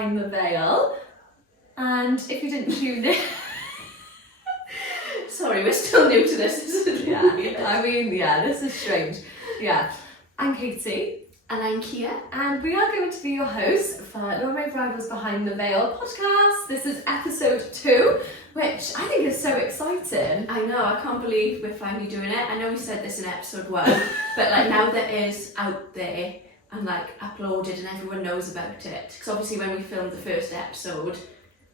Behind the Veil. And if you didn't tune in... Sorry, we're still new to this, isn't it? Yeah, I mean, yeah, this is strange. Yeah, I'm Katie. And I'm Kia. And we are going to be your hosts for Law Made Rivals Behind the Veil podcast. This is episode 2, which I think is so exciting. I know, I can't believe we're finally doing it. I know we said this in episode 1, but like now that it is out there and like uploaded and everyone knows about it. Because obviously when we filmed the first episode,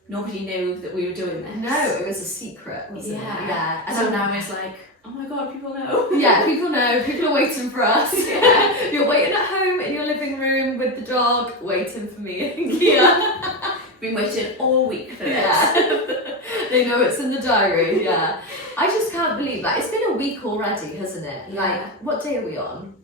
nobody knew that we were doing this. No, it was a secret, wasn't it? Yeah. And so now it's like, oh my god, people know. Yeah, people know. People are waiting for us. Yeah. You're waiting at home in your living room with the dog, waiting for me and Kia. Been waiting all week for this. Yeah. They know it's in the diary, yeah. I just can't believe that. It's been a week already, hasn't it? Yeah. Like, what day are we on?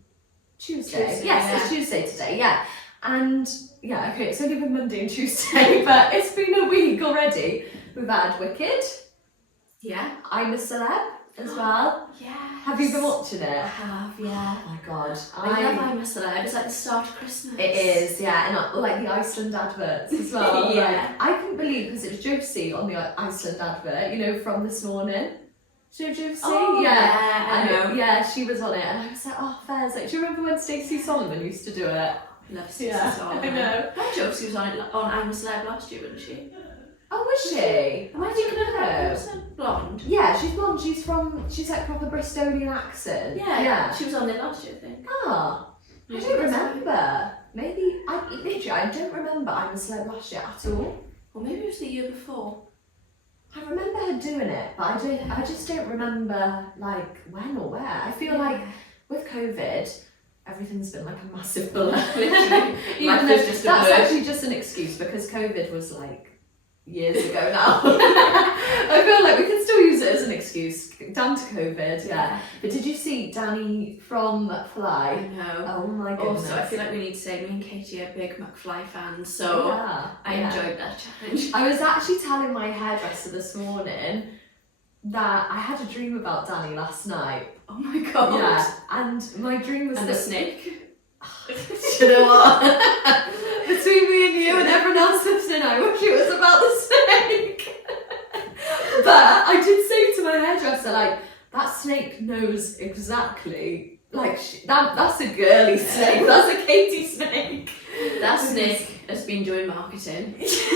Tuesday. Tuesday, Yes, yeah. it's Tuesday today, yeah. And, yeah, okay, it's only been Monday and Tuesday, but it's been a week already. We've had Wicked. Yeah. I'm a Celeb as well. Yeah. Have you been watching it? I have, yeah. Oh my god. I love I'm a Celeb. It's like the start of Christmas. It is, yeah, and like the Iceland adverts as well. Yeah. Like, I couldn't believe, because it was Josie on the Iceland advert, you know, from This Morning. Do you know Josie? Oh, yeah, I know. Yeah, she was on it, and I was like, oh, Fairs. Like, do you remember when Stacey Solomon used to do it? Love Stacey Yeah, Solomon. I know. That Josie was on it on I'm a Celeb last year, wasn't she? Oh, was she? Am I thinking of her No. person? Blonde. Yeah, she's blonde. She's like proper Bristolian accent. Yeah. She was on there last year, I think. Ah, I don't remember. Maybe, I don't remember I'm a Celeb last year at all. Or maybe it was the year before. I remember her doing it, but I just don't remember like when or where. I feel like with COVID, everything's been like a massive blur. Literally. Even Life though is just a that's blur. actually just an excuse because COVID was like years ago now. I feel like we can still use it as an excuse. Down to COVID, yeah. But did you see Danny from I McFly? know. Oh my goodness. Also, I feel like we need to say me and Katie are big McFly fans, so I enjoyed that challenge. I was actually telling my hairdresser this morning that I had a dream about Danny last night. Oh my god. Yeah, and my dream was And the that snake. you know what? Between me and you and everyone else listening, I wish it was about the snake. But I did say to my hairdresser, like, that snake knows exactly, like, that's a girly snake, that's a Katie snake. That snake has been doing marketing. She's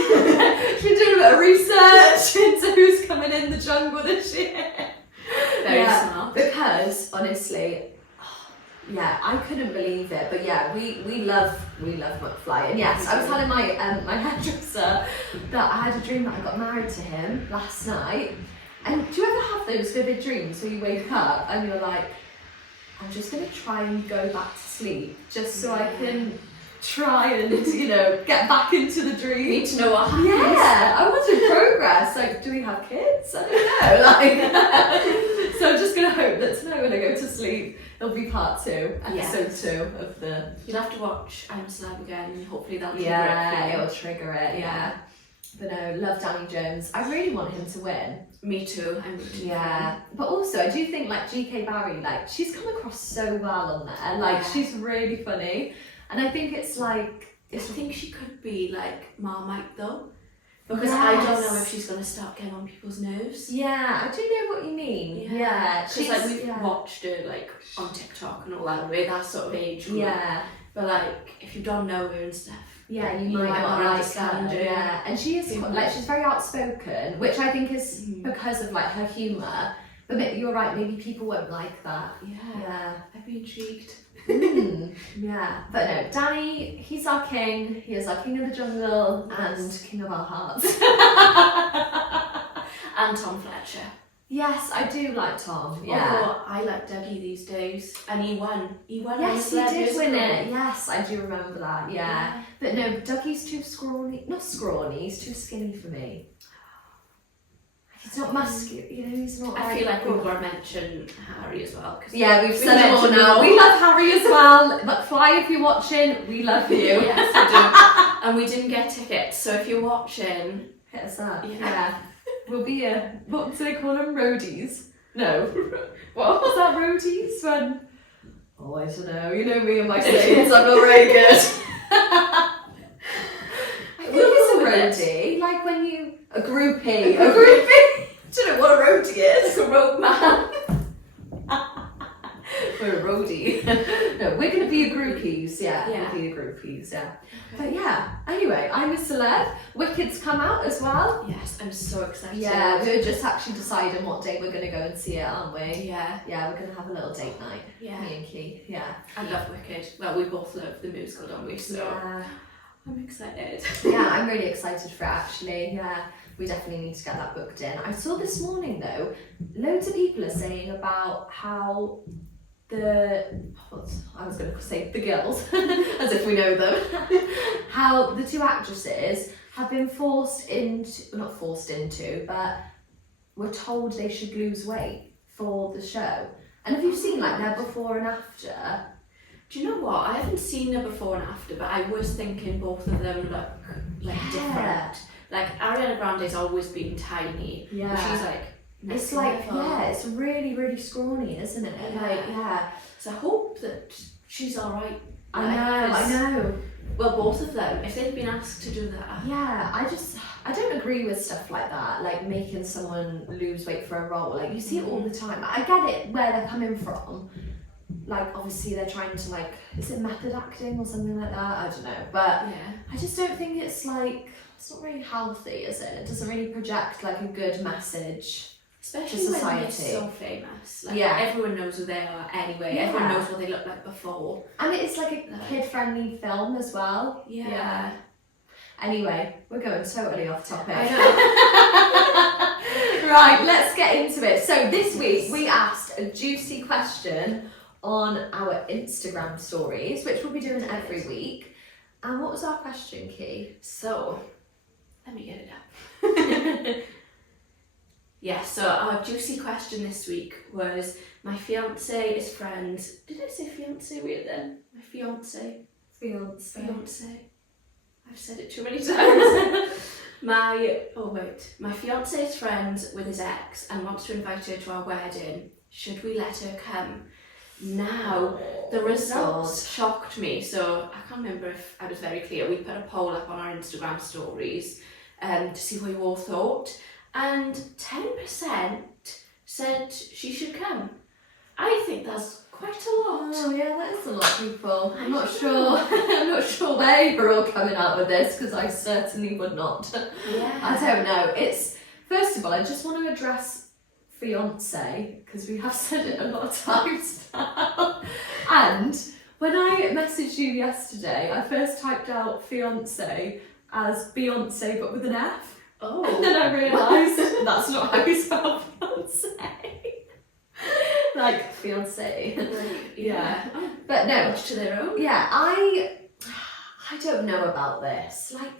been doing a bit of research into who's coming in the jungle this year. Very smart. Because, honestly, yeah, I couldn't believe it, but yeah, we love McFly, and yes, I was telling my my hairdresser that I had a dream that I got married to him last night. And do you ever have those vivid dreams where you wake up and you're like, I'm just gonna try and go back to sleep just so I can try and get back into the dream. Need to know what happens. Yeah, I want to progress. Like, do we have kids? I don't know. Like, so I'm just gonna hope that tonight when I go to sleep, it'll be part 2, episode 2 of the. You'll have to watch I'm a Celeb again, and hopefully that'll trigger Yeah, it for you. it'll trigger it. Yeah. But no, love Danny Jones. I really want him to win. Me too. I'm rooting Yeah, but also I do think like GK Barry, like she's come across so well on there. Like she's really funny, and I think it's like I think she could be like Marmite though, because I don't know Yes. if she's gonna start getting on people's nerves. Yeah, I do know what you mean. Yeah, because like we've watched her like on TikTok and all that with that sort of age group. Yeah, But like if you don't know her and stuff, yeah, you You might might not not like understand her. her. Yeah, and she is Yeah. like she's very outspoken, which I think is because of like her humour. But you're right, maybe people won't like that. Yeah. I'd be intrigued. Yeah, but no, Danny, he's our king. He is our king of the jungle and king of our hearts. And Tom Fletcher. Yes, I do like Tom. Yeah. Although I like Dougie these days, and he won. He won. Yes, on he the did Celeb win Years it. Ago. Yes, I do remember that. Yeah. But no, Dougie's too scrawny. Not scrawny, he's too skinny for me. He's not muscular, he's not I feel like we've got to mention Harry as well. Yeah, we've said it all mentioned now. them all. We love Harry as well. McFly, if you're watching, we love you. Yes, we do. And we didn't get tickets, so if you're watching, Hit us up. Yeah. We'll be what do they call them? Roadies? No. What was that, roadies? When... Oh, I don't know. You know me and my sayings, I'm not very good. We'll be when you a groupie. I don't know what a roadie is. It's a road man. We're a roadie. No, we're gonna be a groupies. Yeah, Yeah. we'll be a groupies. Yeah. But yeah. Anyway, I'm a celeb. Wicked's come out as well. Yes, I'm so excited. Yeah, we're just actually deciding what day we're gonna go and see it, aren't we? Yeah. Yeah, we're gonna have a little date night. Yeah. Me and Keith. Yeah. I love Wicked. Well, we both love the musical, don't we? So Yeah. I'm excited. Yeah, I'm really excited for it actually. Yeah, we definitely need to get that booked in. I saw this morning though, loads of people are saying about how I was going to say the girls, as if we know them, how the two actresses have been not forced into, but were told they should lose weight for the show. And have you seen like their before and after? Do you know what? I haven't seen her before and after, but I was thinking both of them look like different. Like Ariana Grande's always been tiny. Yeah. But she's like It's next like, level. yeah, it's really, really scrawny, isn't it? Yeah. Like, yeah. So I hope that she's alright. I know. Well, both of them, if they'd been asked to do that. Yeah, I don't agree with stuff like that, like making someone lose weight for a role. Like, you see it all the time. I get it where they're coming from. Like, obviously they're trying to like, is it method acting or something like that? I don't know. But Yeah. I just don't think it's like, it's not really healthy, is it? It doesn't really project like a good message. Especially to when they're society. so famous. Like, Yeah. everyone knows who they are anyway. Yeah. Everyone knows what they look like before. And it's like a Like- kid-friendly film as well. Yeah. Anyway, we're going totally off topic. I know. Right, let's get into it. So this week we asked a juicy question on our Instagram stories, which we'll be doing every week. And what was our question, Key? So, let me get it up. Yeah, so our juicy question this week was, my fiance is friends. Did I say fiance weird then? My fiance. Fiance. I've said it too many times. My fiance is friends with his ex and wants to invite her to our wedding. Should we let her come? Now, the results shocked me, so I can't remember if I was very clear. We put a poll up on our Instagram stories to see what you all thought, and 10% said she should come. I think that's quite a lot. Oh yeah, that is a lot of people. I'm not sure. I'm not sure where you're all coming out with this because I certainly would not. Yeah. I don't know. It's first of all, I just want to address fiance because we have said it a lot of times now. And when I messaged you yesterday, I first typed out fiance as Beyonce but with an F. Oh. And then I realised that's not how you spell fiance. Like fiance. Yeah. But no. Each to their own. Yeah, I don't know about this. Like,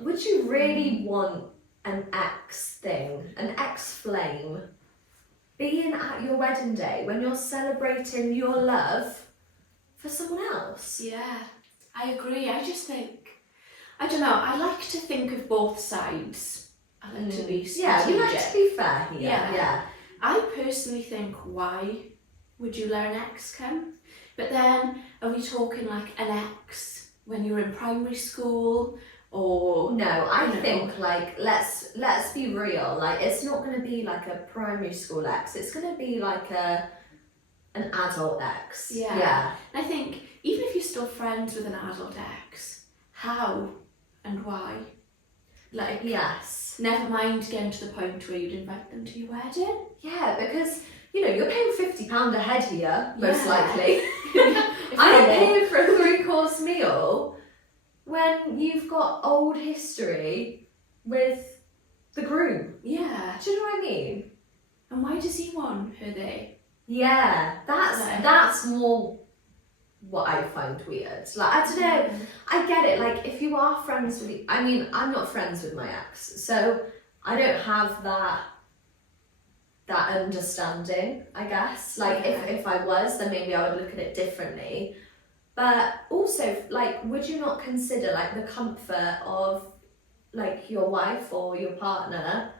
would you really want an ex thing, an ex flame, being at your wedding day when you're celebrating your love for someone else? Yeah, I agree. I just think, I don't know, I like to think of both sides. I like to be strategic. Yeah, we like to be fair here. Yeah. I personally think, why would you let an ex come? But then, are we talking like an ex when you're in primary school? Or No, I you know. think like let's be real. Like it's not going to be like a primary school ex. It's going to be like an adult ex. Yeah. I think even if you're still friends with an adult ex, how and why? Like, Yes. never mind getting to the point where you'd invite them to your wedding. Yeah, because you know you're paying £50 a head here, most Yeah. likely. If I'm not more. paying for a 3-course meal when you've got old history with the groom. Yeah. Do you know what I mean? And why does he want her there? Yeah, that's more what I find weird. Like I don't know. I get it. Like if you are friends with, I mean, I'm not friends with my ex, so I don't have that understanding. I guess. Like if I was, then maybe I would look at it differently. But also, like, would you not consider like the comfort of like your wife or your partner?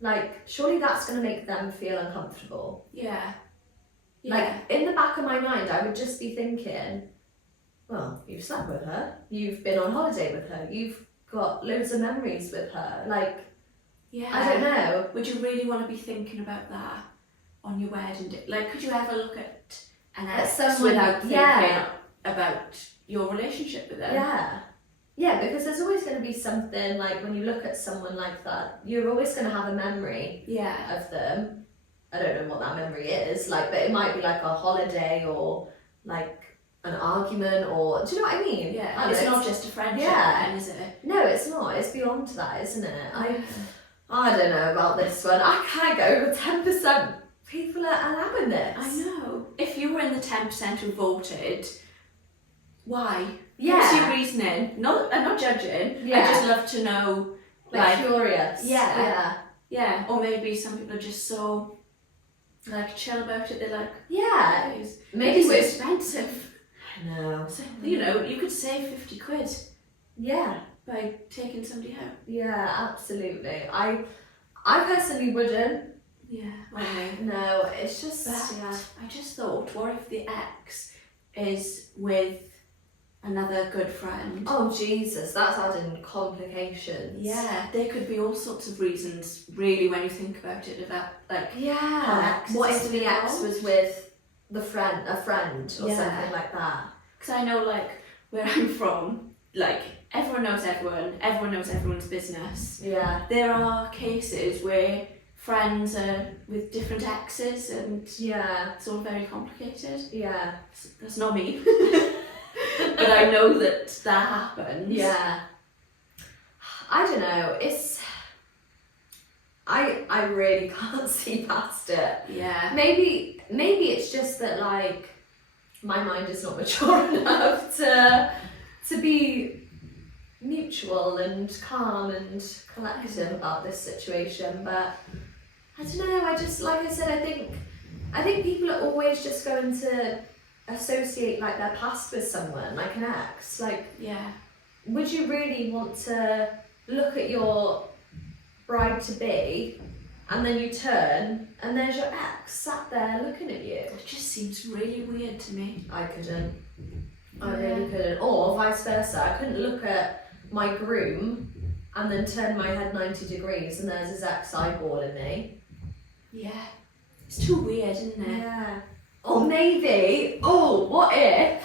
Like, surely that's going to make them feel uncomfortable. Yeah. Like, in the back of my mind, I would just be thinking, well, you've slept with her, you've been on holiday with her, you've got loads of memories with her. Like, Yeah. I don't know. Would you really want to be thinking about that on your wedding day? Like, could you ever look at an At ex someone- without thinking yeah. about your relationship with them? Yeah. Yeah, because there's always going to be something, like when you look at someone like that, you're always going to have a memory Yeah. of them. I don't know what that memory is, like, but it might be like a holiday or like an argument, or do you know what I mean? Yeah. I don't It's know, not just a friendship yeah. then, is it? No, it's not. It's beyond that, isn't it? I don't know about this one. I can't get over 10%. People are allowing this. I know. If you were in the 10% who voted, why? Yeah. What's your reasoning? I'm not judging. Yeah. I just love to know, Like, like, curious. Yeah. yeah, or maybe some people are just so, like, chill about it. They're like, Yeah. "Guys, Maybe it's with. expensive. I know. So, you know, you could save 50 quid Yeah. by taking somebody out. Yeah, absolutely. I personally wouldn't. Yeah, okay. No, it's just But yeah. I just thought, what if the ex is with another good friend? Oh Jesus, that's adding complications. Yeah, there could be all sorts of reasons, really, when you think about it, about, like, Yeah. exes What if the ex involved? was with a friend or Yeah. something like that? because I know, like, where I'm from, like, everyone knows everyone's business. Yeah. There are cases where friends are with different exes and Yeah. it's all very complicated. Yeah. That's not me. But I know that happens. Yeah. I don't know. It's. I really can't see past it. Yeah. Maybe it's just that, like, my mind is not mature enough to be mutual and calm and collective about this situation. But I don't know. I just, like I said, I think people are always just going to associate, like, their past with someone, like an ex. Like, Yeah. would you really want to look at your bride to be and then you turn and there's your ex sat there looking at you? It just seems really weird to me. I couldn't. I Yeah. really couldn't. Or vice versa. I couldn't look at my groom and then turn my head 90 degrees and there's his ex eyeballing me. Yeah. It's too weird, isn't it? Yeah. Or maybe, what if?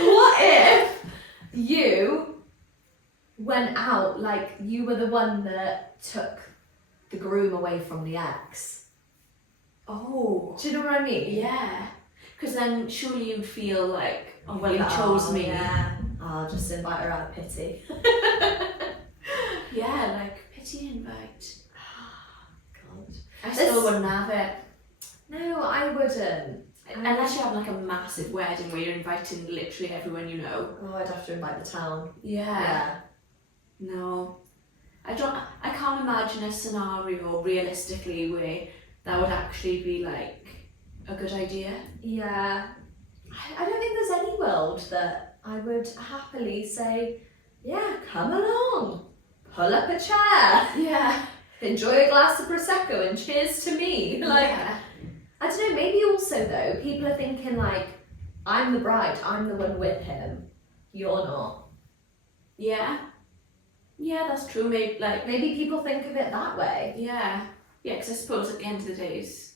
What if you went out, like, you were the one that took the groom away from the ex? Oh. Do you know what I mean? Yeah. Because then surely you'd feel like, oh, well, you Like, chose me. Yeah. I'll just invite her out of pity. Yeah, like, pity invite. God. I This- still wouldn't have it. No, I wouldn't. Unless you have, like, a massive wedding where you're inviting literally everyone you know. Oh, I'd have to invite the town. Yeah. No. I can't imagine a scenario realistically where that would actually be, like, a good idea. Yeah. I don't think there's any world that I would happily say, yeah, come along, pull up a chair, Yeah. enjoy a glass of Prosecco and cheers to me. Like, Yeah. I don't know, maybe also though, people are thinking like, I'm the bride, I'm the one with him, you're not. Yeah. Yeah, that's true. Maybe, like, Maybe people think of it that way. yeah. Yeah, because I suppose at the end of the day, it's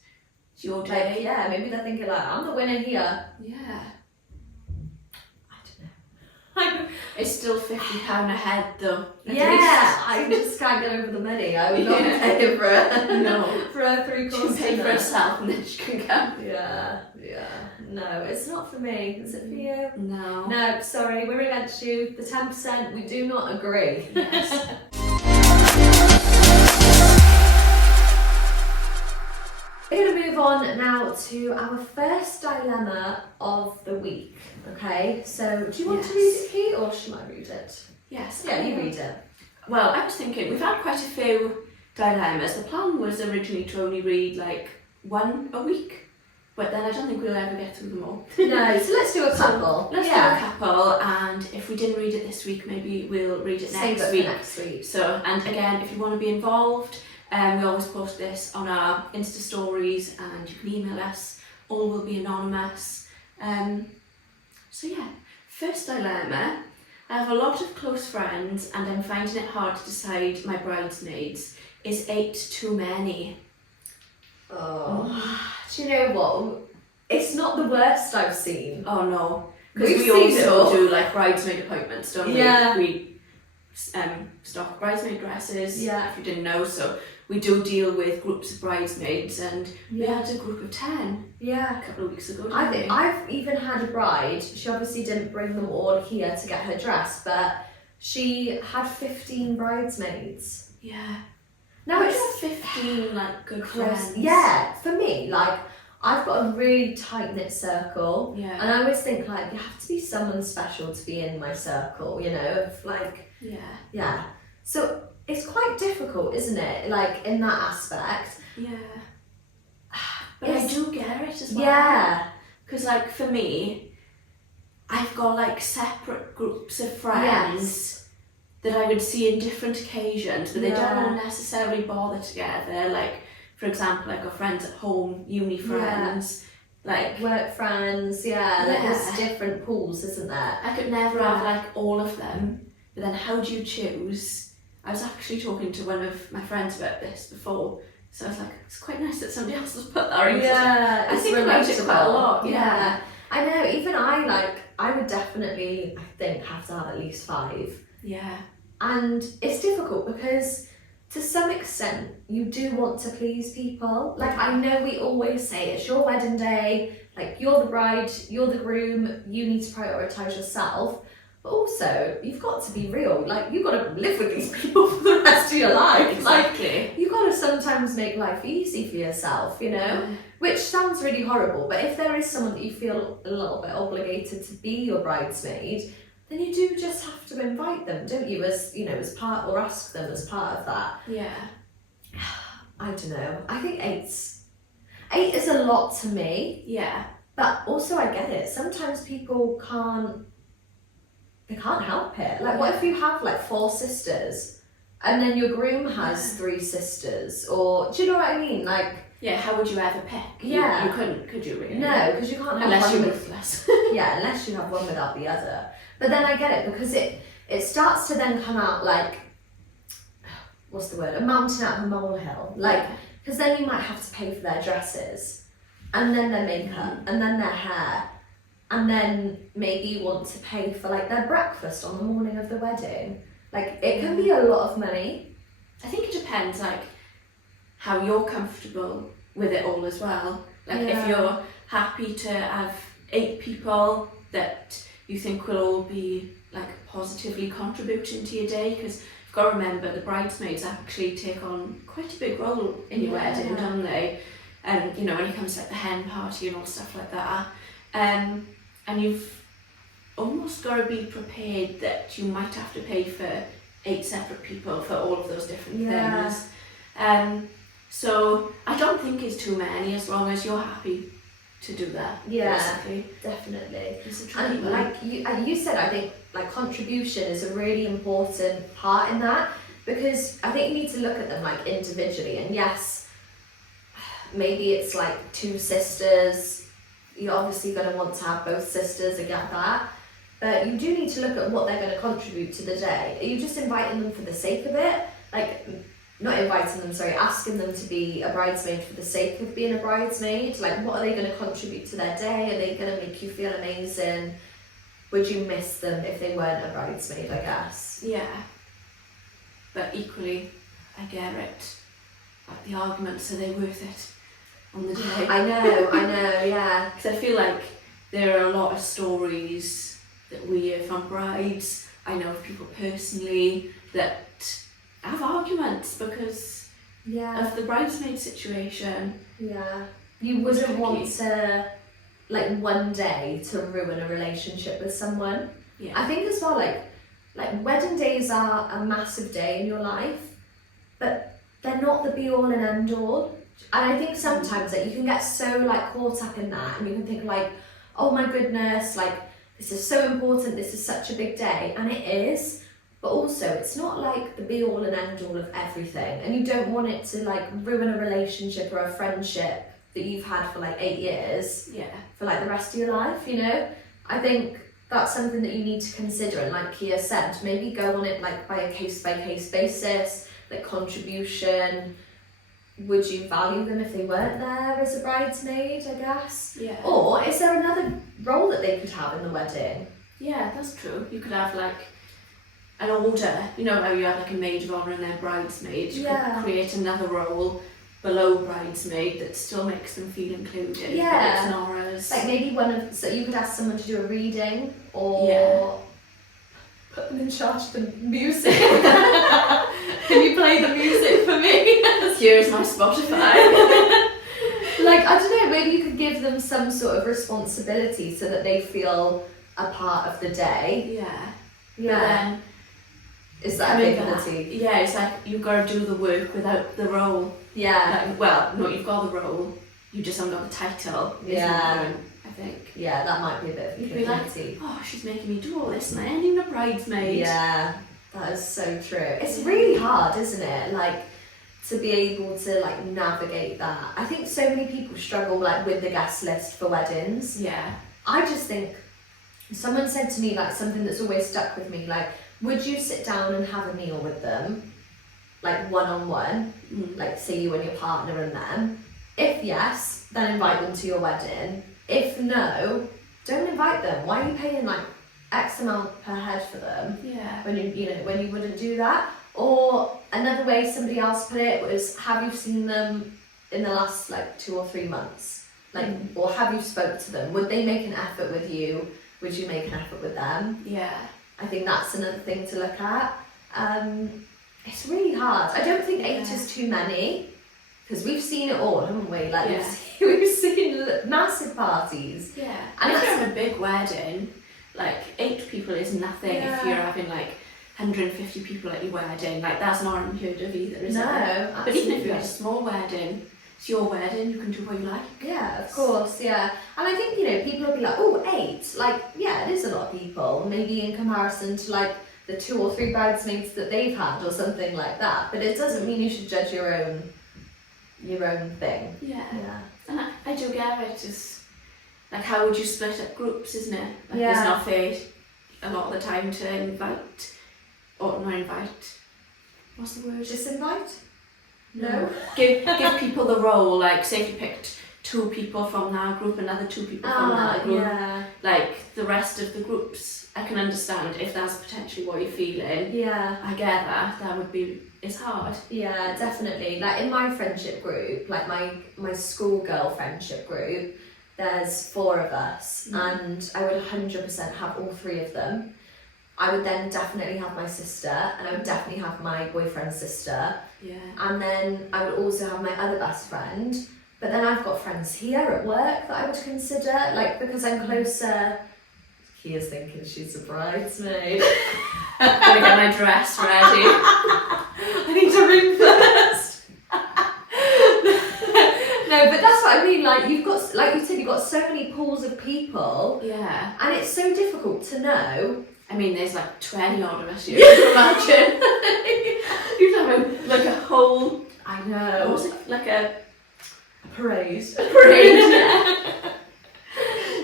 your Like, day. yeah, maybe they're thinking like, I'm the winner here. Yeah. I don't know. It's still £50 a head though. at Yeah, least. I just can't get over the money. I would not Yeah. pay for a, No. for a She can 3-course pay for dinner. herself and then she can come. Yeah. No, it's not for me. Is it for you? No. No, sorry, we're against you. The 10%, we do not agree. Yes. We're going to move on now to our first dilemma of the week. Okay, so do you want to read it, Kate, or should I read it? Yes. Yeah, you read it. Well, I was thinking, we've had quite a few dilemmas. The plan was originally to only read like one a week, but then I don't think we'll ever get through them all. No, so let's do a couple. Let's do a couple, and if we didn't read it this week, maybe we'll read it Save next it for week. next week. So, and again, if you want to be involved, we always post this on our Insta stories, and you can email us. All will be anonymous. So yeah, first dilemma. I have a lot of close friends and I'm finding it hard to decide my bridesmaids. Is 8 too many? Oh, do you know what? It's not the worst I've seen. Oh no. Because We've we seen it all. also do like bridesmaid appointments, don't Yeah. we? Stock bridesmaid dresses, Yeah. if you didn't know. So we do deal with groups of bridesmaids, and we Yeah. had a group of 10 Yeah. a couple of weeks ago, didn't I think we? I've even had a bride. She obviously didn't bring them all here to get her dress, but she had 15 bridesmaids. Yeah. Now We it's have 15 like good close. friends. Yeah, for me, like I've got a really tight knit circle, Yeah. and I always think like you have to be someone special to be in my circle. You know, of like Yeah. So it's quite difficult, isn't it? Like in that aspect. Yeah. But I It's- do get it as well. Yeah. Because like for me, I've got like separate groups of friends that I would see in different occasions, but they don't all necessarily bother together. Like, for example, I've got friends at home, uni friends, like Work friends, like there's different pools, isn't there? I could never have like all of them. But then how do you choose? I was actually talking to one of my friends about this before, so I was like, it's quite nice that somebody else has put that in. Yeah, I it's think about it quite a lot. Yeah. I know, even I would definitely, I think, have to have at least 5. Yeah. And it's difficult because to some extent you do want to please people. Like I know we always say it's your wedding day, like you're the bride, you're the groom, you need to prioritise yourself. But also you've got to be real. Like you've got to live with these people for the rest of your life. Exactly. Like you've got to sometimes make life easy for yourself, you know? Which sounds really horrible, but if there is someone that you feel a little bit obligated to be your bridesmaid, then you do just have to invite them, don't you? As you know, as part, or ask them as part of that. Yeah. I don't know. I think 8 is a lot to me, Yeah. but also I get it. Sometimes people they can't help it. Like, what if you have like 4 sisters, and then your groom has 3 sisters, or do you know what I mean? Like, Yeah, how would you ever pick? Yeah. You couldn't, could you really? no, because you can't have Unless one you're with- ruthless. yeah, unless you have one without the other. But then I get it because it starts to then come out like, what's the word? A mountain out of a molehill. Like, because then you might have to pay for their dresses, and then their makeup, and then their hair, and then maybe you want to pay for like their breakfast on the morning of the wedding. Like, it can be a lot of money. I think it depends, like, how you're comfortable with it all as well. Like, if Yeah. you're happy to have 8 people that you think will all be, like, positively contributing to your day, because you've got to remember the bridesmaids actually take on quite a big role in your wedding, don't they? And, you know, when it comes to, like, the hen party and all stuff like that. And you've almost got to be prepared that you might have to pay for 8 separate people for all of those different things. So I don't think it's too many as long as you're happy to do that. Yeah. Basically. Definitely. It's a tricky And one. like you said, I think like contribution is a really important part in that, because I think you need to look at them like individually. And yes, maybe it's like 2 sisters. You're obviously going to want to have both sisters, I get that. But you do need to look at what they're going to contribute to the day. Are you just inviting them for the sake of it? Like, not inviting them, sorry, asking them to be a bridesmaid for the sake of being a bridesmaid? Like, what are they going to contribute to their day? Are they going to make you feel amazing? Would you miss them if they weren't a bridesmaid, I guess? Yeah. But equally, I get it. Like, the arguments, are they worth it on the day? I know, yeah. Because I feel like there are a lot of stories that we hear from brides. I know of people personally that have arguments because Yeah. of the bridesmaid situation. Yeah. You wouldn't tricky. want to, like, one day to ruin a relationship with someone. Yeah. I think as well, like wedding days are a massive day in your life, but they're not the be all and end all. And I think sometimes that you can get so like caught up in that, and you can think like, oh my goodness, like this is so important, this is such a big day, and it is. But also, it's not like the be all and end all of everything, and you don't want it to like ruin a relationship or a friendship that you've had for like 8 years Yeah. for like the rest of your life, you know? I think that's something that you need to consider. And like Kia said, maybe go on it like by a case by case basis, like contribution. Would you value them if they weren't there as a bridesmaid, I guess? Yeah. Or is there another role that they could have in the wedding? Yeah, that's true. You could have like an order, you know how you have like a maid of honour and then bridesmaid. You could create another role below bridesmaid that still makes them feel included. Yeah. But it's not as... Like maybe so you could ask someone to do a reading, or put them in charge of the music. Can you play the music for me? Here's my Spotify. Like, I don't know, maybe you could give them some sort of responsibility so that they feel a part of the day. Yeah. Yeah. But then, is that a capability? Yeah, it's like you've got to do the work without the role. Yeah. Like, well, no, you've got the role, you just haven't got the title. Yeah. I think. Yeah, that might be a bit of a You'd be like, oh, she's making me do all this and I ain't even a bridesmaid. Yeah, that is so true. It's really hard, isn't it? Like, to be able to like navigate that. I think so many people struggle like with the guest list for weddings. Yeah. I just think, someone said to me like something that's always stuck with me, like, would you sit down and have a meal with them? Like one-on-one, like say you and your partner and them. If yes, then invite them to your wedding. If no, don't invite them. Why are you paying like X amount per head for them? Yeah. When when you wouldn't do that. Or another way somebody else put it was, have you seen them in the last like 2 or 3 months? Like, or have you spoke to them? Would they make an effort with you? Would you make an effort with them? Yeah. I think that's another thing to look at. It's really hard. I don't think 8 is too many, because we've seen it all, haven't we? Like we've seen massive parties. Yeah. And if you're in a big wedding, like 8 people is nothing. If you're having like 150 people at your wedding, like that's not unheard of either, is it? No, but even if you're at a small wedding, it's your wedding, you can do what you like. Yeah, of course, yeah. And I think, people will be like, oh, 8, like, yeah, it is a lot of people, maybe in comparison to like the 2 or 3 bridesmaids that they've had or something like that. But it doesn't mean you should judge your own thing. Yeah. Yeah. And I do get it, just like how would you split up groups, isn't it? Like Yeah. it's not fair a lot of the time to invite, or not invite, what's the word? Disinvite? No. Give people the role, like say if you picked 2 people from that group, another 2 people from that group, Yeah. like the rest of the groups, I can understand if that's potentially what you're feeling. Yeah. I get that would be, it's hard. Yeah, definitely. Like in my friendship group, like my schoolgirl friendship group, there's 4 of us, and I would 100% have all 3 of them. I would then definitely have my sister, and I would definitely have my boyfriend's sister. Yeah. And then I would also have my other best friend. But then I've got friends here at work that I would consider, like, because I'm closer. Kia's thinking she's a bridesmaid. I'm gonna get my dress ready. I need to ring first. No, but that's what I mean. Like you've got, like you said, you've got so many pools of people. Yeah. And it's so difficult to know. I mean, there's like 20 odd of us here. Can you imagine? You'd have like a whole. I know. What was it? Like a parade. Parade. Yeah.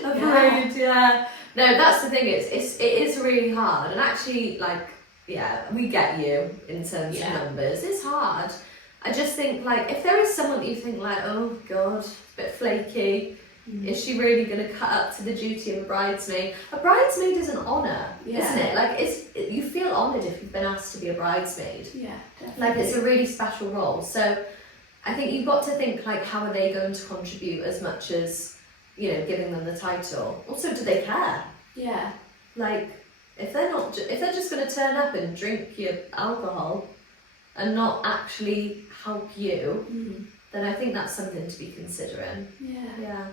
A parade. Yeah. No, that's the thing. It is really hard, and actually, like, yeah, we get you in terms of numbers. It's hard. I just think, like, if there is someone that you think, like, oh god, it's a bit flaky. Is she really going to cut up to the duty of a bridesmaid? A bridesmaid is an honour, isn't it? Like, you feel honoured if you've been asked to be a bridesmaid. Yeah, definitely. Like, it's a really special role. So, I think you've got to think, like, how are they going to contribute as much as, giving them the title? Also, do they care? Yeah. Like, if they're just going to turn up and drink your alcohol and not actually help you, then I think that's something to be considering. Yeah. Yeah.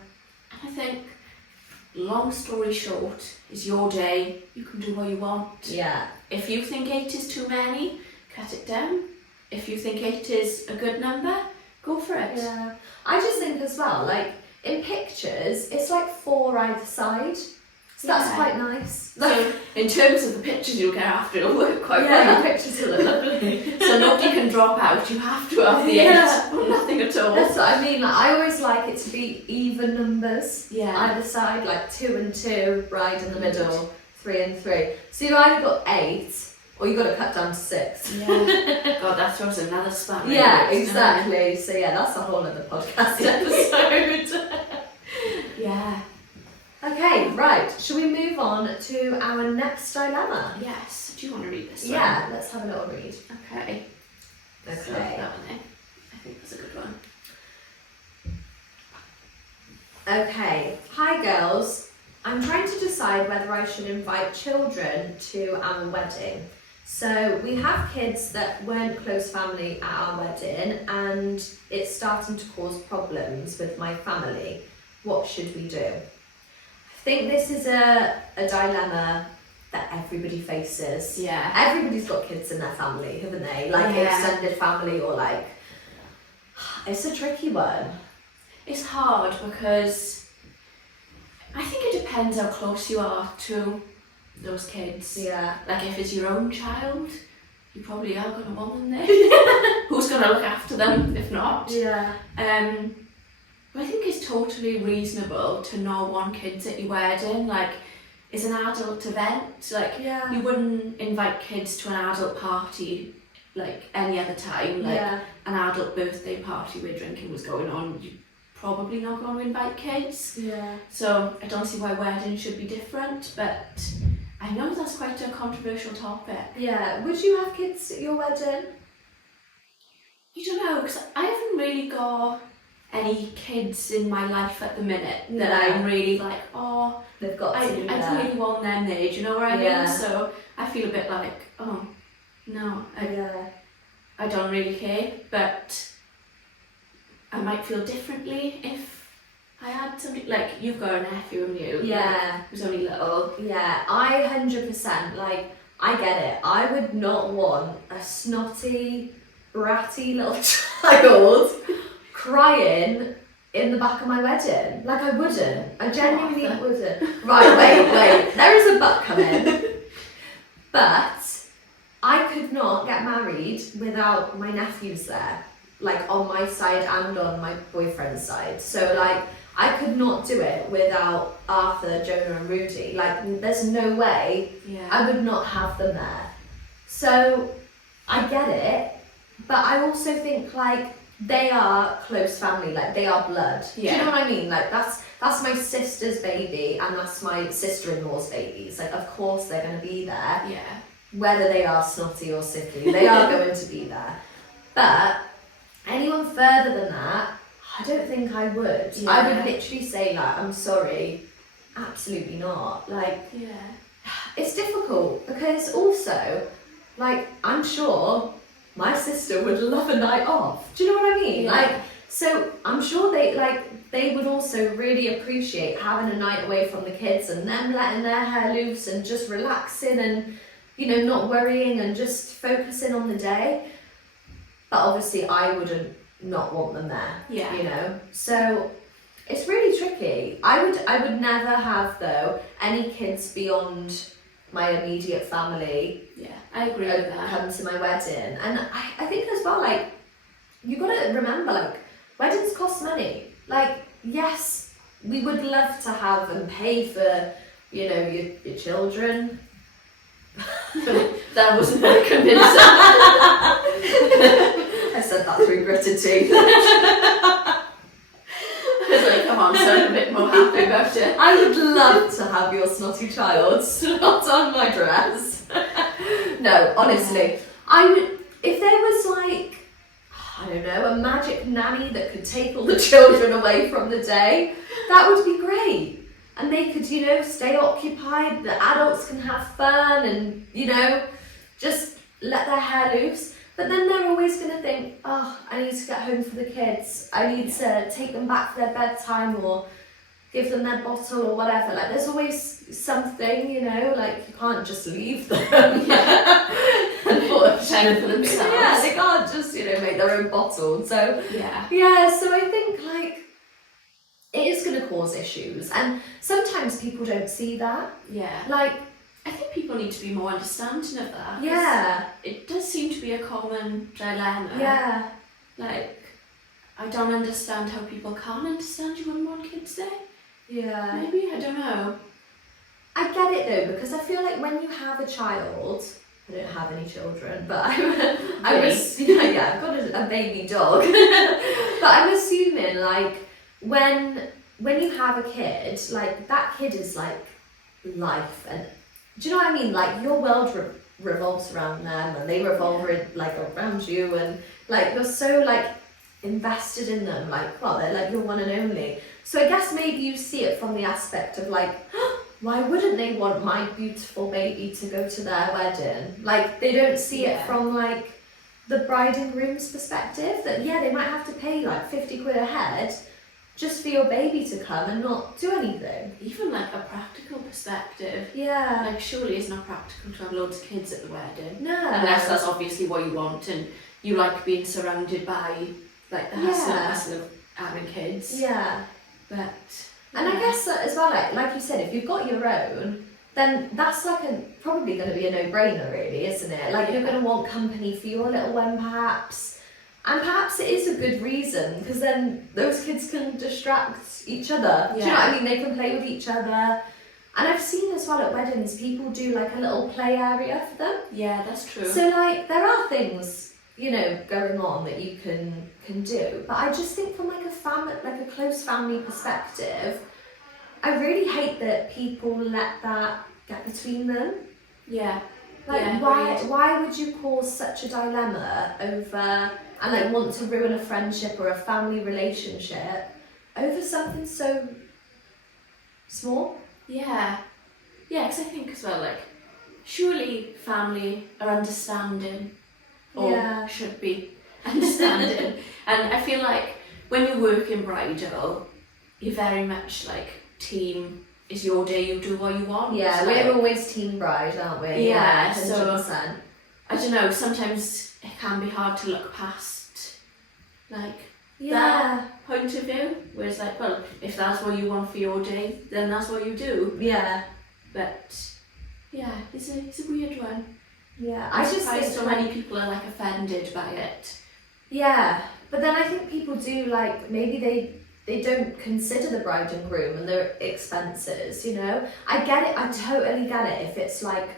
I think, long story short, it's your day, you can do what you want. Yeah. If you think 8 is too many, cut it down. If you think 8 is a good number, go for it. Yeah. I just think as well, like, in pictures, it's like 4 either side. So that's quite nice. So, in terms of the pictures you'll get after, it'll work quite well. well. The pictures will look lovely. So nobody can drop out, you have to have the 8 or nothing at all. That's what I mean. Like, I always like it to be even numbers. Yeah. Either side, like 2 and 2, bride in the middle, 3 and 3. So you've either got 8 or you've got to cut down to 6. Yeah. God, that throws another spanner. Yeah, exactly. So yeah, that's a whole other podcast episode. Yeah. Okay, right. Shall we move on to our next dilemma? Yes. Do you want to read this one? Yeah, let's have a little read. Okay. Okay. So that one there. I think that's a good one. Okay. Hi girls. I'm trying to decide whether I should invite children to our wedding. So we have kids that weren't close family at our wedding and it's starting to cause problems with my family. What should we do? I think this is a dilemma that everybody faces. Yeah. Everybody's got kids in their family, haven't they? Like extended family or like... It's a tricky one. It's hard because I think it depends how close you are to those kids. Yeah. Like if it's your own child, you probably are going to want them there. Who's going to look after them if not? Yeah. I think it's totally reasonable to not want kids at your wedding. Like, it's an adult event. Like, Yeah. you wouldn't invite kids to an adult party like any other time. Like an adult birthday party where drinking was going on, you're probably not going to invite kids. Yeah. So I don't see why weddings should be different, but I know that's quite a controversial topic. Yeah. Would you have kids at your wedding? I don't know, because I haven't really got any kids in my life at the minute that I'm really like, oh, They've got I to do don't that. really want them there, do you know what I Yeah. mean? So I feel a bit like, oh, no, Yeah. I don't really care, but I might feel differently if I had somebody, like you've got a nephew and you, Yeah. like, who's only little. Yeah, I 100%, like, I get it. I would not want a snotty, bratty little child crying in the back of my wedding. Like, I wouldn't. I genuinely wouldn't. Right, wait. There is a but coming. But I could not get married without my nephews there. Like, on my side and on my boyfriend's side. So, like, I could not do it without Arthur, Jonah and Rudy. Like, there's no way Yeah. I would not have them there. So, I get it, but I also think, like, they are close family, like, they are blood. Do you Yeah. know what I mean? Like, that's my sister's baby and that's my sister-in-law's babies. Like, of course they're going to be there. Yeah. Whether they are snotty or sickly, they are going to be there. But anyone further than that, I don't think I would. Yeah. I would literally say, like, I'm sorry, absolutely not. Like, Yeah. it's difficult because also, like, I'm sure my sister would love a night off. Do you know what I mean? Yeah. Like, so I'm sure they would also really appreciate having a night away from the kids and them letting their hair loose and just relaxing and, you know, not worrying and just focusing on the day. But obviously I wouldn't not want them there. Yeah. You know? So it's really tricky. I would never have though any kids beyond my immediate family Yeah. I agree with that. come to my wedding. And I think as well, like, you gotta remember, like, weddings cost money. Like, yes, we would love to have and pay for, you know, your children. But that wasn't very convincing. I said that through gritted teeth. I was like, come on, sound a bit more happy about it. I would love to have your snotty child snot on my dress. No, honestly, I would, if there was like, I don't know, a magic nanny that could take all the children away from the day, that would be great. And they could, you know, stay occupied, the adults can have fun and, you know, just let their hair loose. But then they're always going to think, oh, I need to get home for the kids. I need to take them back for their bedtime or give them their bottle or whatever. Like, there's always something, you know, like, you can't just leave them. Unfortunately for themselves. Yeah, they can't just, you know, make their own bottle. So, Yeah. yeah, so I think, like, it is going to cause issues. And sometimes people don't see that. Yeah. Like, I think people need to be more understanding of that. 'Cause yeah, it does seem to be a common dilemma. yeah. Like, I don't understand how people can't understand you wouldn't want kids there. Yeah. Maybe, I don't know. I get it though, because I feel like when you have a child, I don't have any children, but I was, yeah, I've got a baby dog. But I'm assuming like when you have a kid, like that kid is like life, and do you know what I mean? Like your world revolves around them, and they revolve like around you, and like you're so like invested in them, like well, they're like your one and only. So I guess maybe you see it from the aspect of like, why wouldn't they want my beautiful baby to go to their wedding? Like they don't see it from like the bride and groom's perspective, that yeah, they might have to pay like 50 quid a head just for your baby to come and not do anything. Even like a practical perspective. Yeah. Like surely it's not practical to have loads of kids at the wedding. No. Unless that's obviously what you want and you like being surrounded by like the hustle of having kids. Yeah. But and I guess that as well, like you said, if you've got your own, then that's like probably going to be a no-brainer, really, isn't it? Like you're going to want company for your little one, perhaps, and perhaps it is a good reason, because then those kids can distract each other. Do you know what I mean? They can play with each other. And I've seen as well at weddings, people do like a little play area for them. Yeah, that's true. So like there are things, you know, going on that you can do, but I just think from like a close family perspective, I really hate that people let that get between them. Yeah. Like why would you cause such a dilemma over and like want to ruin a friendship or a family relationship over something so small? Yeah. Yeah, because I think as well, like, surely family are understanding, or should be understanding. And I feel like when you work in bridal, you're very much like team, it's your day, you do what you want. Yeah, so, we're always team bride, aren't we? Yeah, 100%. so I don't know, sometimes it can be hard to look past like that point of view, whereas like, well, if that's what you want for your day, then that's what you do. Yeah. But yeah, it's a weird one. Yeah, I just surprised think so many people are like offended by it. Yeah, but then I think people do like, maybe they don't consider the bride and groom and their expenses, you know? I get it, I totally get it if it's like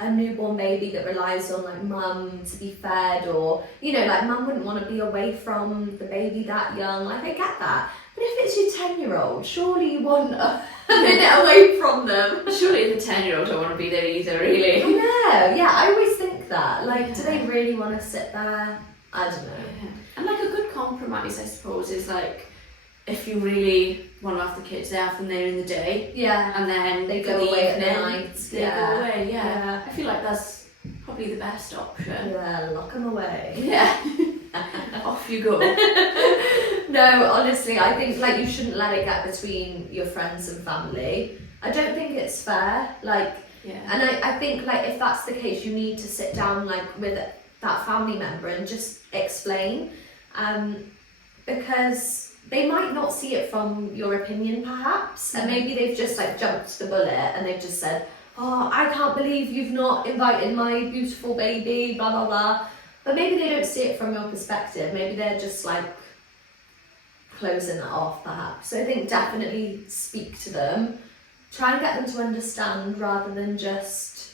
a newborn baby that relies on like mum to be fed, or, you know, like mum wouldn't want to be away from the baby that young, like I get that. But if it's your 10-year-old, surely you want a minute away from them. Surely the 10-year-old don't want to be there either, really. I know, yeah, I always think that. Like, do they really want to sit there? I don't know. Yeah. And like a good compromise, I suppose, is like, if you really want to have the kids, they have them there in the day. Yeah. And then they for go the away evening, at night. they go away, yeah. I feel like that's probably the best option. Yeah, lock them away. Yeah. Off you go. No, honestly, I think like you shouldn't let it get between your friends and family. I don't think it's fair. Like, and I think like if that's the case, you need to sit down like with that family member and just explain, because they might not see it from your opinion perhaps, and maybe they've just like jumped the bullet and they've just said, oh, I can't believe you've not invited my beautiful baby, blah blah blah. But maybe they don't see it from your perspective. Maybe they're just like closing that off perhaps. So I think definitely speak to them, try and get them to understand rather than just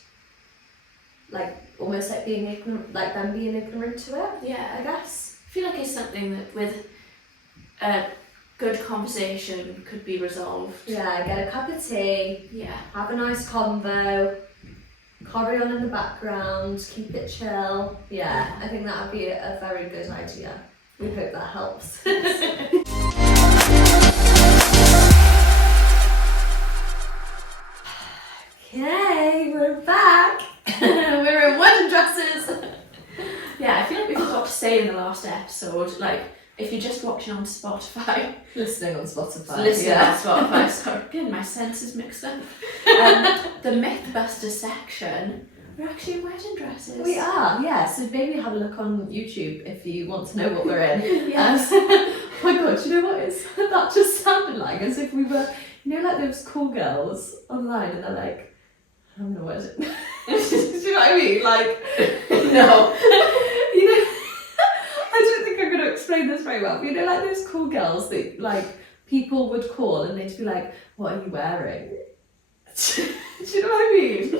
like almost like being ignorant, like them being ignorant to it. Yeah, I guess. I feel like it's something that with a good conversation could be resolved. Yeah, get a cup of tea, have a nice convo, carry on in the background, keep it chill. Yeah, I think that would be a very good idea. We hope that helps. Okay, we're back. We're in wedding dresses. Yeah, I feel like we forgot to say in the last episode, like, if you're just watching on Spotify, Listening on Spotify. on Spotify, sorry, getting my senses mixed up. The Mythbuster section, we're actually in wedding dresses. We are, yeah. So maybe have a look on YouTube if you want to know what we're in. Yes. Oh my god, you know what that just sounded like? As if we were, you know, like those cool girls online and they're like, I'm in a wedding. Do you know what I mean? Like, no. You know, I don't think I'm going to explain this very well, but you know, like those cool girls that like people would call and they'd be like, what are you wearing? Do you know what I mean?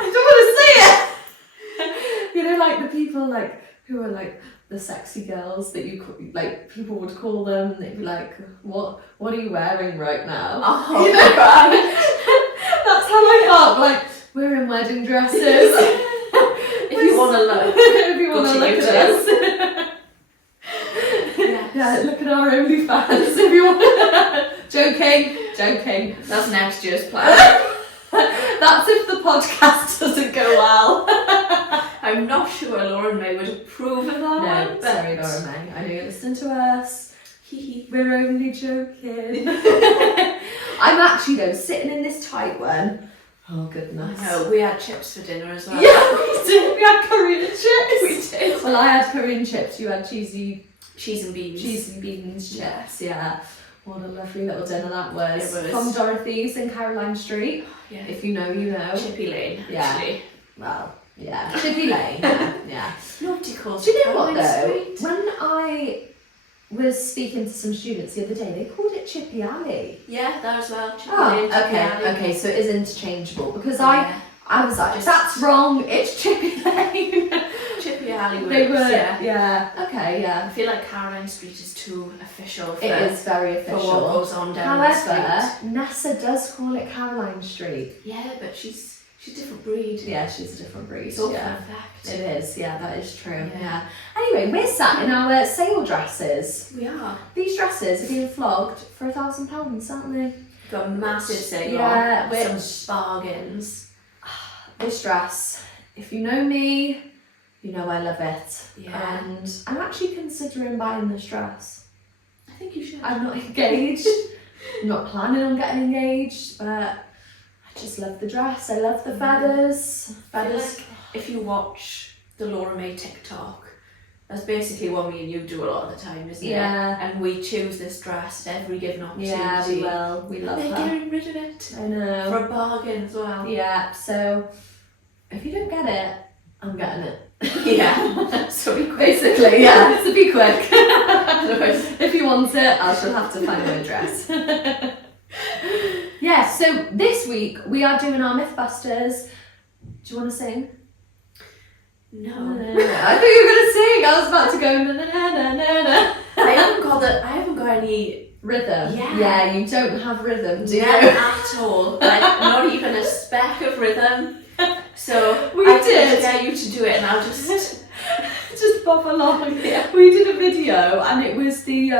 I don't want to say it. You know, like the people like who are like the sexy girls that like people would call them. They'd be like, "What are you wearing right now?" Oh, you know, right? That's how I felt. Like we're in wedding dresses. If you want to look, if you want to look at us. Yes. Yeah, look at our OnlyFans if you want. Joking. That's next year's plan. That's if the podcast doesn't go well. I'm not sure Lauren May would approve of that No, one. But sorry, Laura May. I know you're listening to us. We're only joking. I'm actually though sitting in this tight one. Oh goodness. No, we had chips for dinner as well. Yeah, we did. We had curry and chips. We did. Well, I had curry and chips. You had cheesy Cheese and beans. beans chips. Yes. Yeah. What a lovely little dinner that was. It was. From Dorothy's in Caroline Street. Yeah. If you know, you know. Chippy Lane, Yeah. actually. Well, yeah. Chippy Lane. Yeah. Nobody calls Do you it know what Caroline though? Street. When I was speaking to some students the other day, they called it Chippy Alley. Yeah, that as well. Chippy Oh, Lane, Chippy okay, Alley. okay, so it is interchangeable because Yeah. I was like, Just- that's wrong, it's Chippy Lane. Chippy Alley works, They were, yeah. okay, I yeah. feel like Caroline Street is too official for, It is very for what official. goes on down the However, street. Nessa does call it Caroline Street. Yeah, but she's a different breed. Yeah, she's a different breed, It's all yeah. for a fact. It is, yeah, that is true, Yeah. yeah. Anyway, we're sat in our sale dresses. We are. These dresses are being flogged for £1,000, aren't they? Got a massive sale Yeah, on. which- Some bargains. This dress, if you know me, you know I love it. Yeah. And I'm actually considering buying this dress. I think you should. I'm not engaged. I'm not planning on getting engaged, but I just love the dress. I love the feathers. I feel Feathers. like if you watch the Laura May TikTok, that's basically what me and you do a lot of the time, isn't Yeah. it? And we choose this dress at every given opportunity. Yeah, we will. We love They're her. getting rid of it I know. for a bargain as well. Yeah, so if you don't get it, I'm getting it. Yeah. So be quick. Basically, yeah, so be quick. Otherwise, If you want it, I shall have to find my dress. Yeah, so this week we are doing our Mythbusters. Do you want to sing? no. I thought you were going to sing. I was about to go na na na na na. I haven't got any Rhythm. Yeah. Yeah, you don't have rhythm, do you? none at all. Like not even a speck of rhythm. So We I did. dare you to do it, and I'll just. Just bob along. Yeah. We did a video, and it was the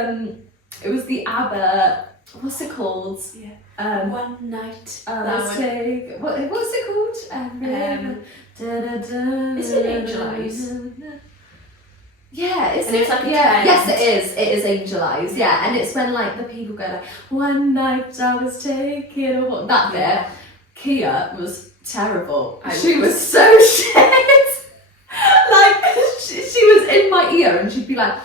ABBA. What's it called? Yeah. One night. Let's take. What's it called? Is it Angel Eyes? Yeah, it's And it's like a yeah. trend. Yes, it is. It is Angel Eyes. Yeah, and it's when like the people go like, one night I was taking a walk. That bit. Yeah. Kia was terrible. I She was. was so shit. Like she was in my ear and she'd be like,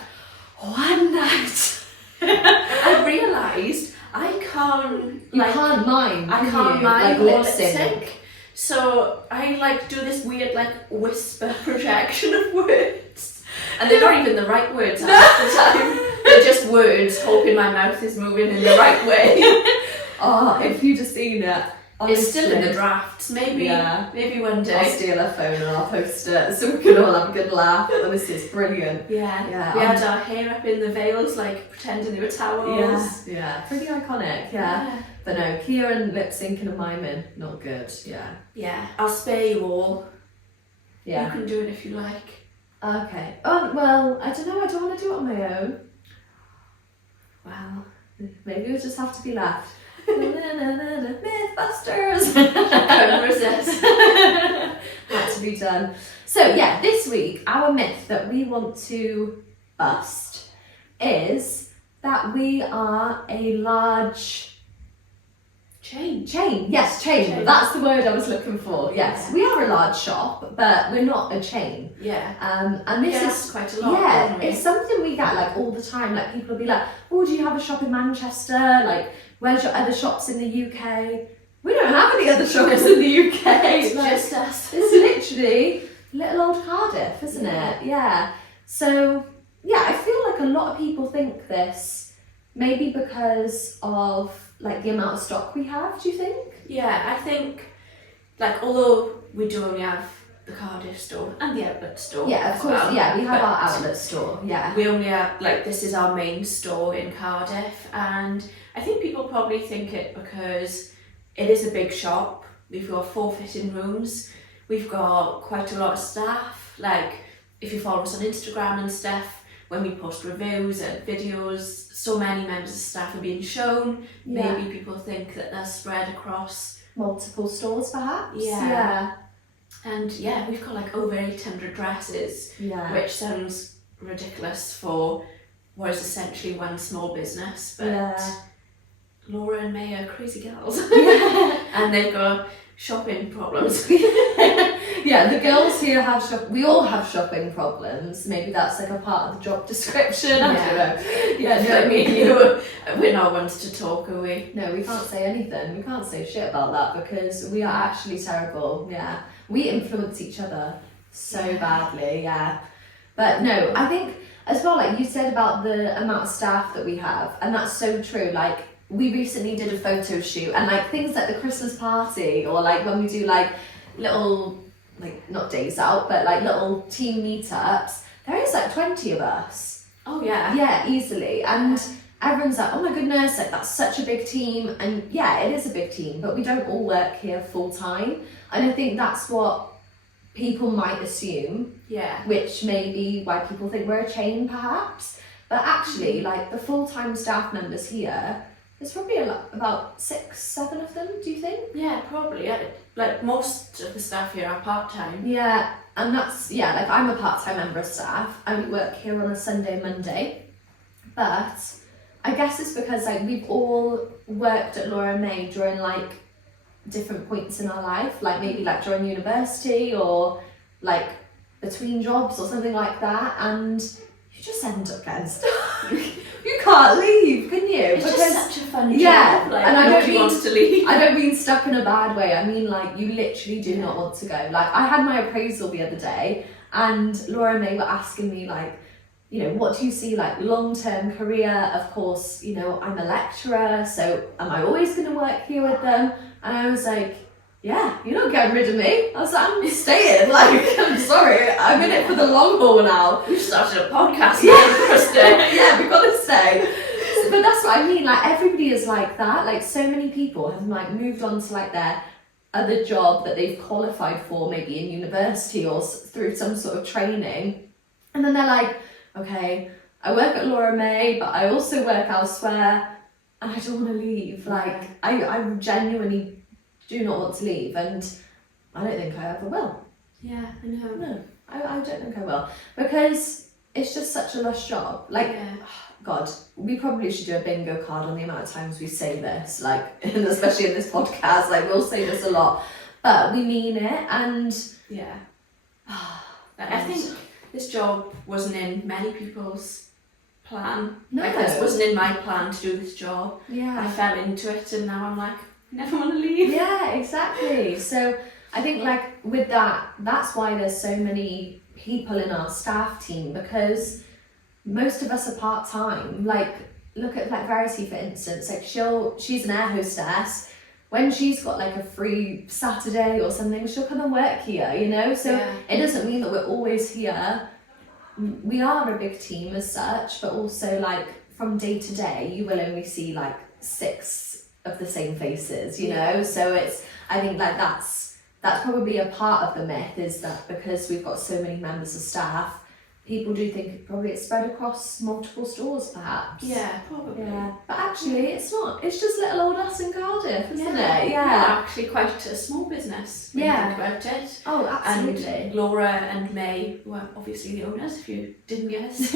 one night. I realised I can't You like can't mime. I can can't you? mind like or lip lip sync. sync. So I like do this weird like whisper projection of words. And they're not even the right words half the time. They're just words, hoping my mouth is moving in the right way. Oh, if you'd have seen it. It's still in the honestly. drafts. Maybe Yeah. maybe one I'll day. steal her phone and I'll post it so we can all have a good laugh. Honestly, it's brilliant. Yeah. Yeah, We had our hair up in the veils, like pretending they were towels. Yeah, pretty iconic, yeah. But no, Kia and lip syncing and miming, not good, yeah. Yeah. I'll spare you all. You Yeah. can do it if you like. Okay. Oh, well, I don't know, I don't want to do it on my own. Wow. Maybe we'll just have to be left. Mythbusters! Couldn't resist. Had to be done. So yeah, this week our myth that we want to bust is that we are a large Chain. chain. Yes, chain. That's the word I was looking for. Yes, Yeah. we are a large shop, but we're not a chain. Yeah. And this Yeah, is that's quite a lot. yeah, don't we? it's something we get like all the time. Like people will be like, "Oh, do you have a shop in Manchester? Like, where's your other shops in the UK?" We don't have any other shops in the UK. It's Like, just us. it's literally little old Cardiff, isn't Yeah. it? Yeah. So yeah, I feel like a lot of people think this, maybe because of like the amount of stock we have, do you think? Yeah, I think, like, although we do only have the Cardiff store and the outlet store. Yeah, of as course. well, Yeah, we have but our outlet store. Yeah. we only have, like, this is our main store in Cardiff, and I think people probably think it because it is a big shop. We've got 4 fitting rooms. We've got quite a lot of staff. Like, if you follow us on Instagram and stuff, when we post reviews and videos, so many members of staff are being shown. Yeah. Maybe people think that they're spread across Multiple stores, perhaps. Yeah. And yeah, we've got like over 800 dresses, Yeah. which sounds ridiculous for what is essentially one small business, but Yeah. Laura and May are crazy girls. Yeah. And they've got shopping problems. Yeah, the girls here have we all have shopping problems. Maybe that's like a part of the job description. I don't know. Yeah, no, I mean, you, we're not ones to talk, are we? no, we can't say anything. We can't say shit about that because we are actually terrible. Yeah, we influence each other so badly. Yeah, but no, I think as well, like you said about the amount of staff that we have, and that's so true. Like we recently did a photo shoot, and like things like the Christmas party, or like when we do like little, like not days out, but like little team meetups, there is like 20 of us. Oh yeah. Yeah, easily. And everyone's like, oh my goodness, like that's such a big team. And yeah, it is a big team, but we don't all work here full time. And I think that's what people might assume, Yeah. which may be why people think we're a chain perhaps. But actually, like the full-time staff members here, there's probably about 6, 7 of them, do you think? Yeah, probably. Yeah. Like most of the staff here are part-time. Yeah, and that's, yeah, like I'm a part-time member of staff. I only work here on a Sunday, Monday. But I guess it's because like we've all worked at Laura May during like different points in our life, like maybe like during university or like between jobs or something like that, and you just end up getting stuck. You can't leave, can you? It's just such a fun job. Yeah, Like, and I don't nobody mean- wants to leave. I don't mean stuck in a bad way. I mean like you literally do not want to go. Like I had my appraisal the other day, and Laura and May were asking me like, you know, what do you see like long-term career? Of course, you know, I'm a lecturer, so am I always going to work here with them? And I was like, yeah, you're not getting rid of me. I was like, I'm staying. Like, I'm sorry, I'm in it for the long haul now. We've started a podcast. Yeah, yeah, we've got to stay. But that's what I mean. Like everybody is like that. Like so many people have like moved on to like their other job that they've qualified for, maybe in university or through some sort of training, and then they're like, okay, I work at Laura May, but I also work elsewhere, and I don't want to leave. Like I genuinely do not want to leave, and I don't think I ever will. Yeah, I know. No, I don't think I will, because it's just such a lush job. Like, Yeah. God, we probably should do a bingo card on the amount of times we say this, like, and especially in this podcast, like we'll say this a lot, but we mean it, and Yeah. Like, I think this job wasn't in many people's plan. No. Like, this wasn't in my plan to do this job. I yeah, fell into it, and now I'm like, I never want to leave. yeah, exactly. So I think like with that, that's why there's so many people in our staff team, because most of us are part-time. Like look at like Verity, for instance, like she's an air hostess. When she's got like a free Saturday or something, she'll come and work here, you know? So Yeah. it doesn't mean that we're always here. We are a big team as such, but also like from day to day, you will only see like 6 of the same faces, you know? So it's, I think like that's probably a part of the myth, is that because we've got so many members of staff, people do think probably it's spread across multiple stores perhaps. Yeah, probably. Yeah, but actually it's not. It's just little old us in Cardiff, isn't it? We're Yeah. actually quite a small business when Yeah. you think about it. Oh, absolutely. And Laura and May were obviously the owners, if you didn't guess.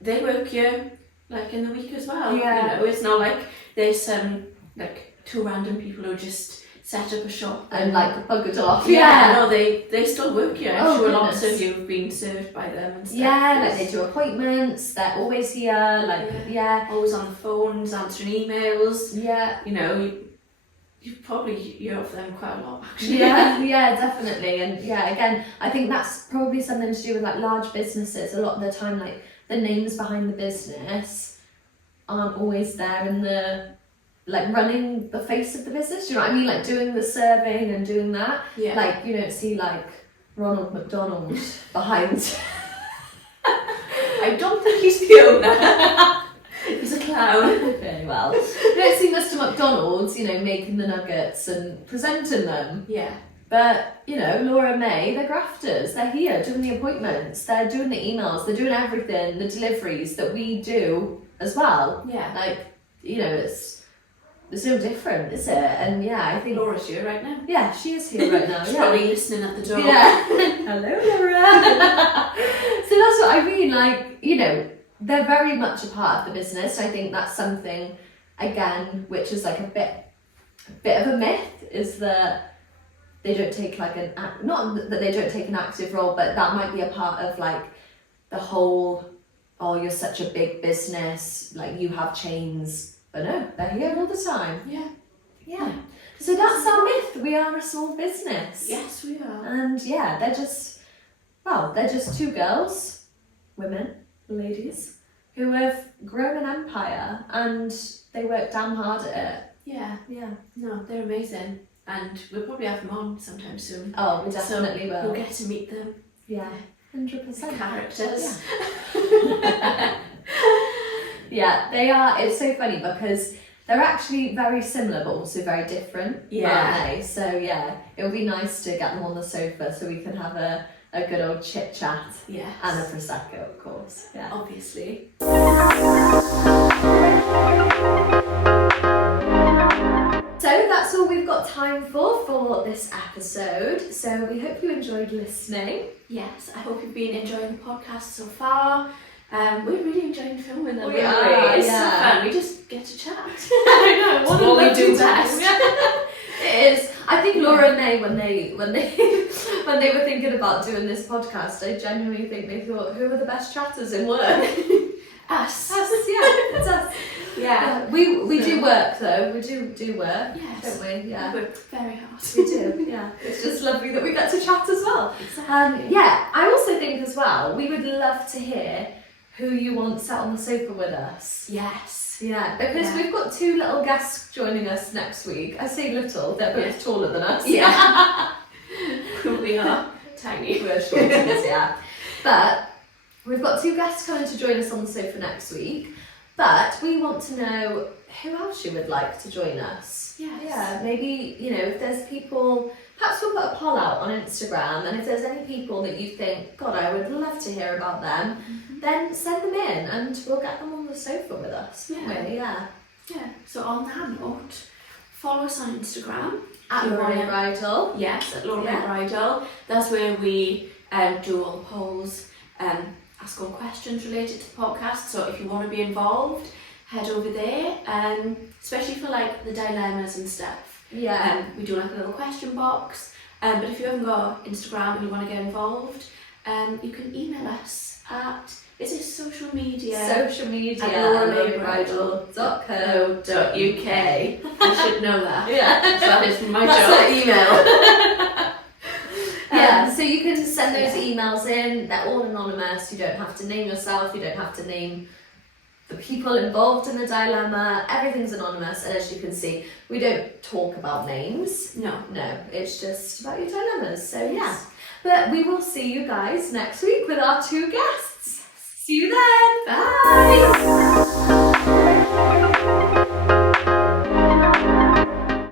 They work here like in the week as well. Yeah. You know, it's not like there's like 2 random people who just set up a shop And like buggered off. Yeah, no, they still work here. I'm Oh, sure lots goodness. of you have been served by them and stuff. Yeah, like they do appointments, they're always here, like, yeah. Always on the phones, answering emails. Yeah. You know, you probably hear of them quite a lot actually. Yeah, definitely. And yeah, again, I think that's probably something to do with like large businesses. A lot of the time, like the names behind the business aren't always there in the, like, running the face of the business. Do you know what I mean? Like, doing the serving and doing that. Yeah. Like, you don't see, like, Ronald McDonald behind. I don't think he's the owner. He's a clown. Very well. You don't see Mr. McDonald's, you know, making the nuggets and presenting them. Yeah. But, you know, Laura May, they're grafters. They're here doing the appointments. They're doing the emails. They're doing everything, the deliveries that we do as well. Yeah. Like, you know, it's no different, is it? And yeah, I think... Laura's here right now. Yeah, she is here right now. She's Yeah. probably listening at the door. Yeah. Hello, Laura. So that's what I mean. Like, you know, they're very much a part of the business. I think that's something, again, which is like a bit of a myth, is that they don't take like not that they don't take an active role, but that might be a part of like the whole, oh, you're such a big business, like you have chains. But no, they're here all the time. Yeah. Yeah. So that's our myth. We are a small business. Yes, we are. And yeah, they're just two girls, women, ladies, who have grown an empire and they work damn hard at it. Yeah. Yeah. No, they're amazing. And we'll probably have them on sometime soon. Oh, we definitely We'll will. get to meet them. Yeah, 100%. Characters. Yeah, they are. It's so funny because they're actually very similar but also very different, Yeah. aren't they? So yeah, it would be nice to get them on the sofa so we can have a good old chit chat. Yes. And a Prosecco, of course. Yeah. Obviously. So that's all we've got time for this episode. So we hope you enjoyed listening. Yes, I hope you've been enjoying the podcast so far. We're really enjoying filming them. We aren't are, It's yeah. so fun. We just get to chat. I know. It's what we do best. It is. I think Laura and May, when they were thinking about doing this podcast, I genuinely think they thought, who are the best chatters in work? Us. Us, yeah, it's us. Yeah. We do work though. We do work, Yes. don't we? Yeah. We work very hard. We do. Yeah. It's just lovely that we get to chat as well. Exactly. Yeah. I also think as well, we would love to hear who you want sat on the sofa with us. Yes. Yeah, because we've got two little guests joining us next week. I say little, they're both taller than us. Yeah. We are tiny. We're shorties, yeah. But we've got two guests coming to join us on the sofa next week. But we want to know who else you would like to join us. Yes. Yeah, maybe, you know, if there's people, perhaps we'll put a poll out on Instagram, and if there's any people that you think, God, I would love to hear about them, then send them in and we'll get them on the sofa with us. Yeah. Won't we? Yeah. Yeah. So on that note, follow us on Instagram. At If you Laura wanna- Bridal. Yes, at Laura Yeah. Bridal. That's where we do all the polls, ask all questions related to the podcast. So if you want to be involved, head over there. Especially for like the dilemmas and stuff. Yeah. We do like a little question box. But if you haven't got Instagram and you want to get involved, you can email us at, is it social media? Social media At at lauramaybridal.co.uk. lauramaybridal.co.uk. I should know that. Yeah. So that is my That's job. our email. Yeah, so you can send those emails in. They're all anonymous. You don't have to name yourself. You don't have to name the people involved in the dilemma. Everything's anonymous. And as you can see, we don't talk about names. No. No, it's just about your dilemmas. So yeah. But we will see you guys next week with our two guests. See you then. Bye.